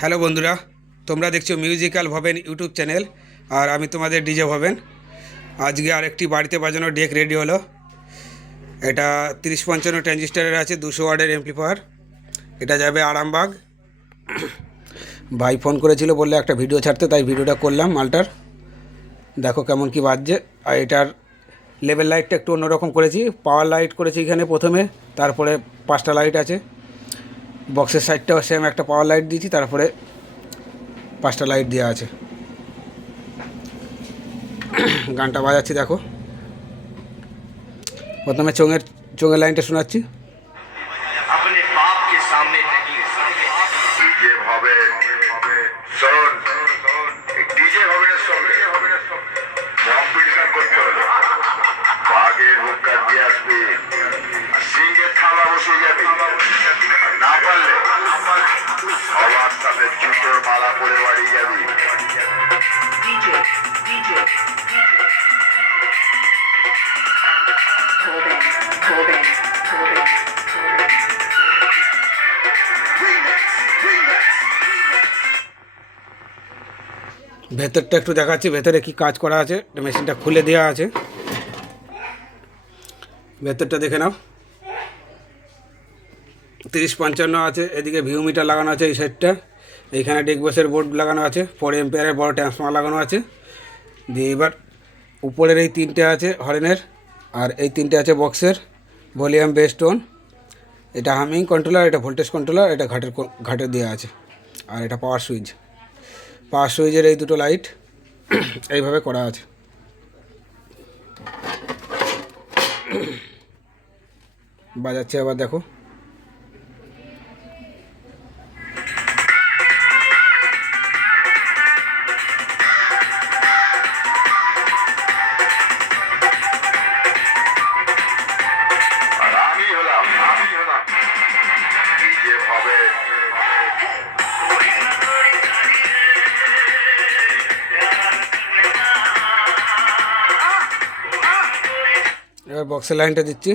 Hello বন্ধুরা, তোমরা দেখছো মিউজিক্যাল ভবেন ইউটিউব চ্যানেল। আর আমি তোমাদের ডিজে ভবেন। আজকে আরেকটি বাড়িতে বাজানো ডেক রেডি হলো। এটা 30-55 ট্রানজিস্টারের আছে, 200 ওয়াটের অ্যাম্পলিফায়ার। এটা যাবে আরামবাগ। ভাই ফোন করেছিল, বললে একটা ভিডিও ছাড়তে, তাই ভিডিওটা করলাম মালটার। দেখো কেমন কি বাজছে। আর এটার লেভেল লাইটটা একটু অন্যরকম করেছি। পাওয়ার লাইট করেছি এখানে প্রথমে, তারপরে 5টা লাইট আছে। বক্সের সাইডটাও সেম একটা পাওয়ার লাইট দিয়েছি, তারপরে 5টা লাইট দেওয়া আছে। গানটা বাজাচ্ছি দেখো। প্রথমে চোঙের লাইনটা শোনাচ্ছি। अपने बाप के सामने नहीं डीजे भवेन শোন डीजे ভবেনের সঙ্গে কম্পিটিশন করতে হলো। বাঘের হুক্কা দিয়ে আসবে, সিংহের থালা বসে যাবে। না পারলে সবার সাথে জুতোর মালা পরে বাড়ি যাবি। ভেতরটা একটু দেখাচ্ছি, ভেতরে কি কাজ করা আছে। মেশিনটা খুলে দেওয়া আছে, ভেতরটা দেখে নাও। 30-55 আছে। এদিকে ভিউ মিটার লাগানো আছে এই সাইডটা। এইখানে ডেকবসের বোর্ড লাগানো আছে, 4 এম্পিয়ারের বড় ট্রান্সফর্মার লাগানো আছে। দিয়ে এবার উপরের এই 3টে আছে হরেনের, আর এই 3টে আছে বক্সের ভলিউম বেস টোন। এটা হামিং কন্ট্রোলার, এটা ভোল্টেজ কন্ট্রোলার, এটা ঘাটের দেওয়া আছে। আর এটা পাওয়ার সুইচের এই দুটো লাইট এইভাবে করা আছে। বাজাচ্ছে আবার দেখো। আর আমি হলাম डीजे भवेन। এবার বক্সের লাইনটা দিচ্ছি।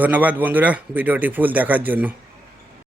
ধন্যবাদ বন্ধুরা ভিডিওটি ফুল দেখার জন্য।